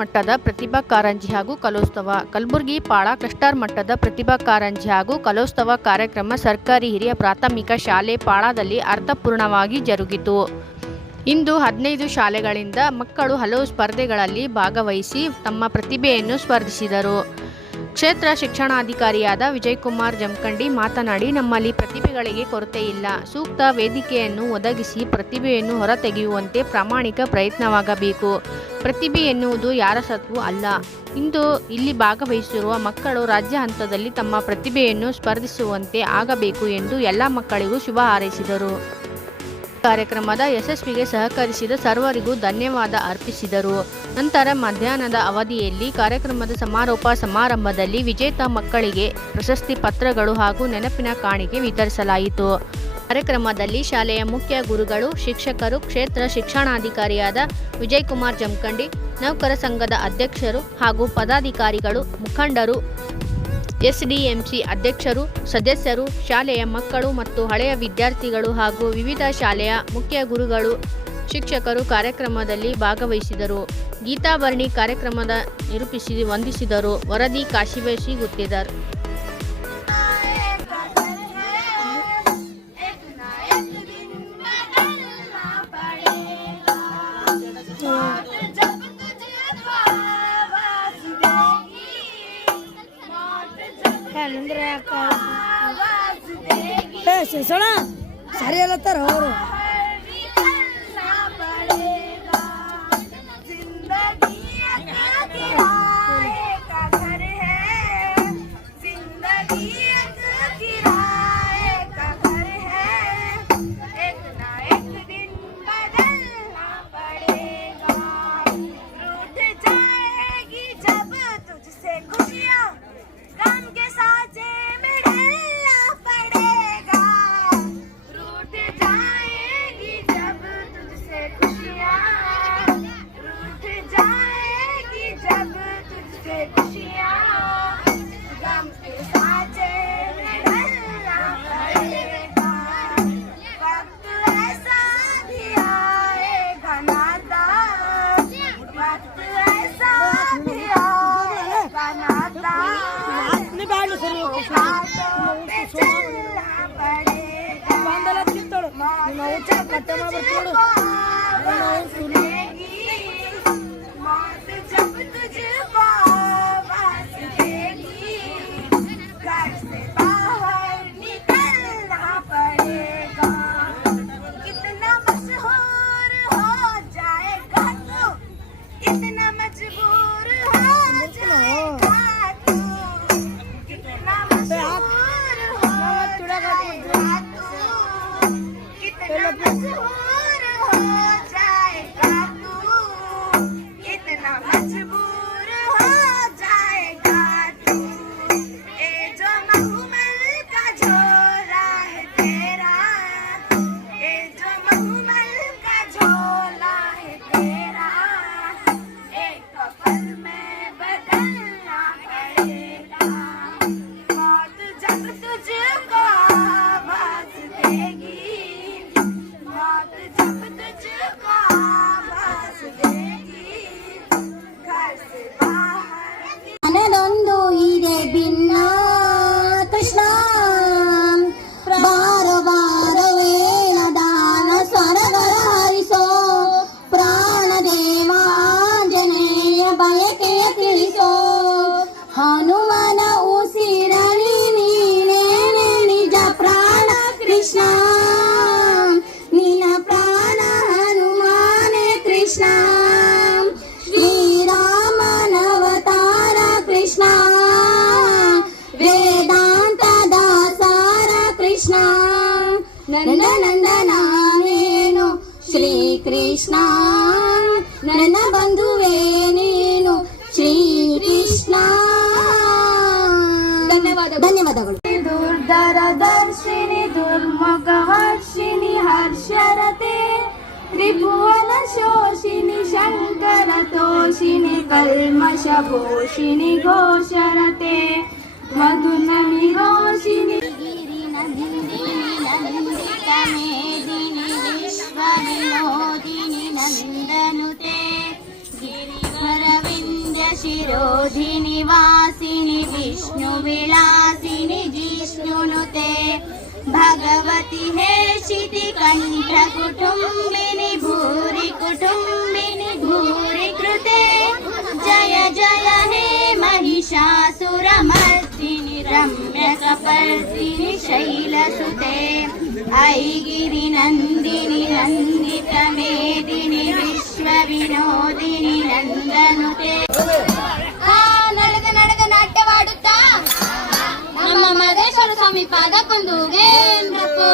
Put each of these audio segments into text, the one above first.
ಮಟ್ಟದ ಪ್ರತಿಭಾ ಕಾರಂಜಿ ಹಾಗೂ ಕಲೋತ್ಸವ. ಕಲಬುರಗಿ ಪಾಳ ಕ್ಲಸ್ಟರ್ ಮಟ್ಟದ ಪ್ರತಿಭಾ ಕಾರಂಜಿ ಹಾಗೂ ಕಲೋತ್ಸವ ಕಾರ್ಯಕ್ರಮ ಸರ್ಕಾರಿ ಹಿರಿಯ ಪ್ರಾಥಮಿಕ ಶಾಲೆ ಪಾಳದಲ್ಲಿ ಅರ್ಥಪೂರ್ಣವಾಗಿ ಜರುಗಿತು. ಇಂದು 15 ಶಾಲೆಗಳಿಂದ ಮಕ್ಕಳು ಹಲವು ಸ್ಪರ್ಧೆಗಳಲ್ಲಿ ಭಾಗವಹಿಸಿ ತಮ್ಮ ಪ್ರತಿಭೆಯನ್ನು ಸ್ಪರ್ಧಿಸಿದರು. ಕ್ಷೇತ್ರ ಶಿಕ್ಷಣಾಧಿಕಾರಿಯಾದ ವಿಜಯಕುಮಾರ್ ಜಮಖಂಡಿ ಮಾತನಾಡಿ, ನಮ್ಮಲ್ಲಿ ಪ್ರತಿಭೆಗಳಿಗೆ ಕೊರತೆ ಇಲ್ಲ. ಸೂಕ್ತ ವೇದಿಕೆಯನ್ನು ಒದಗಿಸಿ ಪ್ರತಿಭೆಯನ್ನು ಹೊರತೆಗೆಯುವಂತೆ ಪ್ರಾಮಾಣಿಕ ಪ್ರಯತ್ನವಾಗಬೇಕು. ಪ್ರತಿಭೆ ಎನ್ನುವುದು ಯಾರ ಸತ್ವೂ ಅಲ್ಲ. ಇಂದು ಇಲ್ಲಿ ಭಾಗವಹಿಸಿರುವ ಮಕ್ಕಳು ರಾಜ್ಯ ಹಂತದಲ್ಲಿ ತಮ್ಮ ಪ್ರತಿಭೆಯನ್ನು ಸ್ಪರ್ಧಿಸುವಂತೆ ಆಗಬೇಕು ಎಂದು ಎಲ್ಲ ಮಕ್ಕಳಿಗೂ ಶುಭ ಹಾರೈಸಿದರು. ಕಾರ್ಯಕ್ರಮದ ಯಶಸ್ವಿಗೆ ಸಹಕರಿಸಿದ ಸರ್ವರಿಗೂ ಧನ್ಯವಾದ ಅರ್ಪಿಸಿದರು. ನಂತರ ಮಧ್ಯಾಹ್ನದ ಅವಧಿಯಲ್ಲಿ ಕಾರ್ಯಕ್ರಮದ ಸಮಾರೋಪ ಸಮಾರಂಭದಲ್ಲಿ ವಿಜೇತ ಮಕ್ಕಳಿಗೆ ಪ್ರಶಸ್ತಿ ಪತ್ರಗಳು ಹಾಗೂ ನೆನಪಿನ ಕಾಣಿಕೆ ವಿತರಿಸಲಾಯಿತು. ಕಾರ್ಯಕ್ರಮದಲ್ಲಿ ಶಾಲೆಯ ಮುಖ್ಯ ಗುರುಗಳು, ಶಿಕ್ಷಕರು, ಕ್ಷೇತ್ರ ಶಿಕ್ಷಣಾಧಿಕಾರಿಯಾದ ವಿಜಯಕುಮಾರ್ ಜಮಖಂಡಿ, ನೌಕರ ಸಂಘದ ಅಧ್ಯಕ್ಷರು ಹಾಗೂ ಪದಾಧಿಕಾರಿಗಳು, ಮುಖಂಡರು, ಎಸ್ಡಿಎಂಸಿ ಅಧ್ಯಕ್ಷರು, ಸದಸ್ಯರು, ಶಾಲೆಯ ಮಕ್ಕಳು ಮತ್ತು ಹಳೆಯ ವಿದ್ಯಾರ್ಥಿಗಳು ಹಾಗೂ ವಿವಿಧ ಶಾಲೆಯ ಮುಖ್ಯ ಗುರುಗಳು, ಶಿಕ್ಷಕರು ಕಾರ್ಯಕ್ರಮದಲ್ಲಿ ಭಾಗವಹಿಸಿದರು. ಗೀತಾಭರಣಿ ಕಾರ್ಯಕ್ರಮದ ನಿರೂಪಿಸಿ ವಂದಿಸಿದರು. ವರದಿ ಕಾಶಿವೇಶಿ ಗುತ್ತಿದರ್. ಶಿಕ್ಷಣ ಸರಿ ಹೇಳತ್ತಾರ ಅವರು. ನಂದನಂದನಾನೇನು ಶ್ರೀಕೃಷ್ಣ, ನನ್ನ ಬಂಧುವೇ ನೀನು ಶ್ರೀಕೃಷ್ಣ. ಧನ್ಯವಾದಗಳು. ದುರ್ಧರ ದರ್ಶಿನಿ ದುರ್ಮುಖವರ್ಷಿಣಿ ಹರ್ಷರತೆ ತ್ರಿಭುವನ ಶೋಷಿನಿ ಶಂಕರ ತೋಷಿನಿ ಕಲ್ಮಷಭೂಷಿಣಿ ಘೋಷರತೆ ಮಧುನಮಿ ಘೋಷಿನಿ ಮೇದಿನಿ ವಿಶ್ವ ವಿನೋದಿನಿ ನಂದನುತೆ ಗಿರಿವರ विरोधिनि वासिनि विष्णुविलासिनि जिष्णुनुते भगवति हेशिति कण्ठकुटुम्बिनि भूरि कुटुम्बिनि भूरि कृते जय जय हे महिषासुरमर्दिनि रम्यकपर्दिनि शैलसुते ऐगिरिनन्दिनि नन्दितमेदिनि विश्वविनोदिनि नन्दनुते ನಡೆದ ನಾಟ್ಯವಾಡುತ್ತಾ ನಮ್ಮ ಮಹದೇಶ್ವರ ಸ್ವಾಮಿ ಪಾದಕ್ಕೊಂದುಗೆ ನೃಪು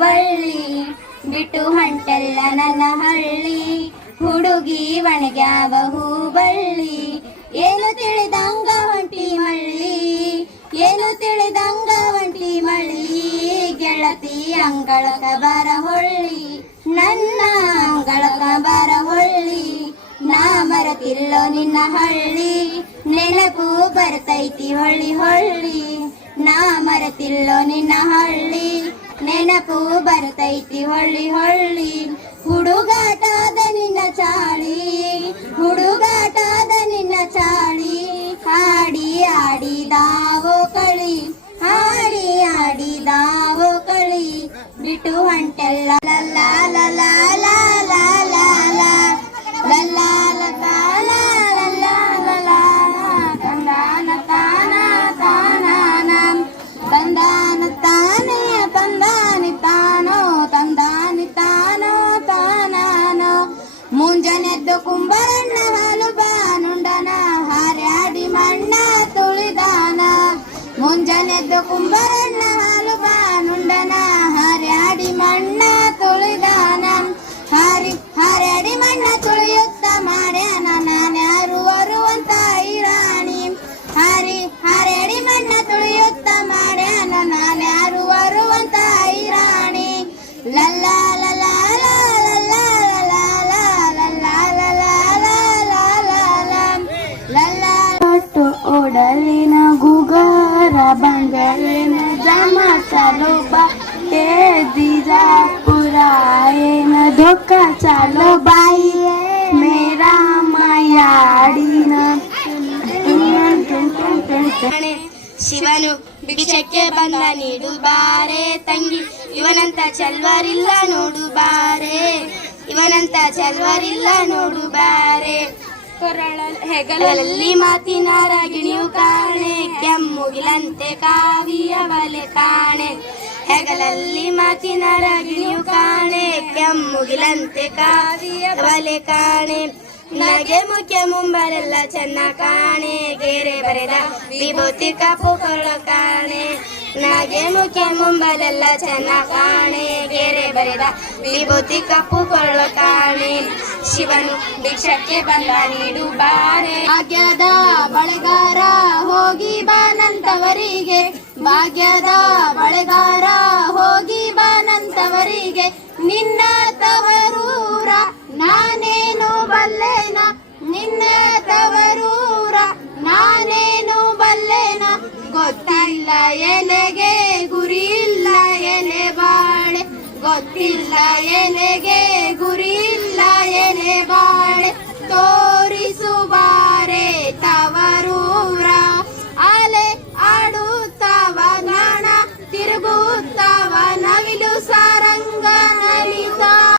ಬಳ್ಳಿ ಬಿಟ್ಟು ಹೊಂಟೆಲ್ಲ ನನ್ನ ಹಳ್ಳಿ ಹುಡುಗಿ ಒಣಗ್ಯಾವ ಬಳ್ಳಿ ಏನು ತಿಳಿದಂಗ ಹೊಂಟಿ ಮಳ್ಳಿ ಏನು ತಿಳಿದಂಗ ಹೊಂಟಿ ಮಳ್ಳಿ ಗೆಳತಿ ಅಂಗಳಕ ಬರ ಹೊಳ್ಳಿ ನನ್ನ ಅಂಗಳಕ ಬರ ಹೊಳ್ಳಿ ನಾ ಮರತಿಲ್ಲೋ ನಿನ್ನ ಹಳ್ಳಿ ನೆನಪು ಬರ್ತೈತಿ ಹೊಳ್ಳಿ ಹೊಳ್ಳಿ ನಾ ಮರತಿಲ್ಲೋ ನಿನ್ನ ಹಳ್ಳಿ ನೆನಪು ಬರ್ತೈತಿ ಹೊಳ್ಳಿ ಹೊಳ್ಳಿ ಹುಡುಗಾಟದ ನಿನ್ನ ಚಾಳಿ ಹುಡುಗಾಟದ ನಿನ್ನ ಚಾಳಿ ಹಾಡಿ ಆಡಿದಾವೋ ಕಳಿ ಹಾಡಿ ಆಡಿದಾವೋ ಕಳಿ ಬಿಟ್ಟು ಹೊಂಟೆಲ್ಲ ಲಲ್ಲ ಲಲ ಲಲ ಲಲ ಲಲ್ಲ ಲಲ ಲಲ ತಂದಾನ ತಾನ ತಾನ ತಂದಾನ ತಾನೇ ತಂದಾನಿ ತಾನೋ ತಂದಾನಿ ತಾನೋ ತಾನಾನೋ ಮುಂಜಾನೆದ್ದು ಕುಂಬರಣ್ಣ ಹಾಲು ಬಾನುಂಡನ ಹಾರ್ಯಾಡಿ ಮಣ್ಣ ತುಳಿದಾನ ಮುಂಜಾನೆದ್ದು ಕುಂಬರಣ್ಣ ಹಾಲು ಬಾನುಂಡನ ಹಾರ್ಯಾಡಿ ಮಣ್ಣ ತುಳಿದಾನ ಹಾರ್ಯಾಡಿ ಮಣ್ಣ ತುಳಿಯುತ್ತ ಮಾಡ್ಯಾನ ನಾನ್ಯಾರು ಬರುವಂತ ಐರಾಣಿ ಹಾರ್ಯಾಡಿ ಮಣ್ಣ ತುಳಿಯುತ್ತ ಮಾಡ್ಯಾನ ನಾನ್ಯಾರು ಬರುವಂತ ಐರಾಣಿ ಲಲ್ಲ ಲಲ ಓಡಲಿನ ಗುಗರ ಬಂಗಲಿನ ಜಮ ಚಾಲೋ ಬಾ ದಿಜಾಪುರಾಯನ ಧೋಕ ಚಾಲೋ ಬಾಯಿ ಮೇರಾ ಮಾಯಾಡಿನ ಶಿವನು ಭಿಕ್ಷಕ್ಕೆ ಬಂದ ನೀಡು ಬಾರೆ ತಂಗಿ ಇವನಂತ ಚಲ್ವರಿಲ್ಲ ನೋಡು ಬಾರೆ ಇವನಂತ ಚಲ್ವರಿಲ್ಲ ನೋಡು ಬಾರೆ ಹೆಗಲಲ್ಲಿ ಮಾತಿನ ರಾಗಿಣಿಯು ಕಾಣೆ ಕೆಮ್ಮುಗಿಲಂತೆ ಕಾವಿಯ ಬಲೆ ಕಾಣೆ ಹೆಗಲಲ್ಲಿ ಮಾತಿನ ರಾಗಿಣಿಯು ಕಾಣೆ ಕೆಮ್ಮುಗಿಲಂತೆ ಕಾವಿಯ ಬಲೆ ಕಾಣೆ ನಗೆ ಮುಖ್ಯ ಮುಂಬರೆಲ್ಲ ಚೆನ್ನ ಕಾಣೆ ಗೆರೆ ಬರೆದ ವಿಭೂತಿ ಕಪ್ಪು ಕೊಳ ಕಾಣೆ ನಗೆ ಮುಖ್ಯ ಮುಂಬರೆಲ್ಲ ಚೆನ್ನ ಕಾಣೆ ಗೆರೆ ಬರೆದ ವಿಭೂತಿ ಕಪ್ಪು ಕೊಳ ಕಾಣೆ ಶಿವನು ಭಿಕ್ಷಕ್ಕೆ ಬಂದ ನೀಡು ಬಾರೆ ಭಾಗ್ಯದ ಬಳೆಗಾರ ಹೋಗಿ ಬಾನಂತವರಿಗೆ ಭಾಗ್ಯದ ಬಳೆಗಾರ ಹೋಗಿ ಬಾನಂತವರಿಗೆ ನಿನ್ನ ತವರೂರ ನಾನೇನು ಬಲ್ಲೇನ ನಿನ್ನ ತವರೂರ ನಾನೇನು ಬಲ್ಲೇನ ಗೊತ್ತಿಲ್ಲ ಎಲೆಗೆ ಗುರಿ ಇಲ್ಲ ಎಲೆ ಬಾಳೆ ಗೊತ್ತಿಲ್ಲ ಎಲೆಗೆ ಗುರಿ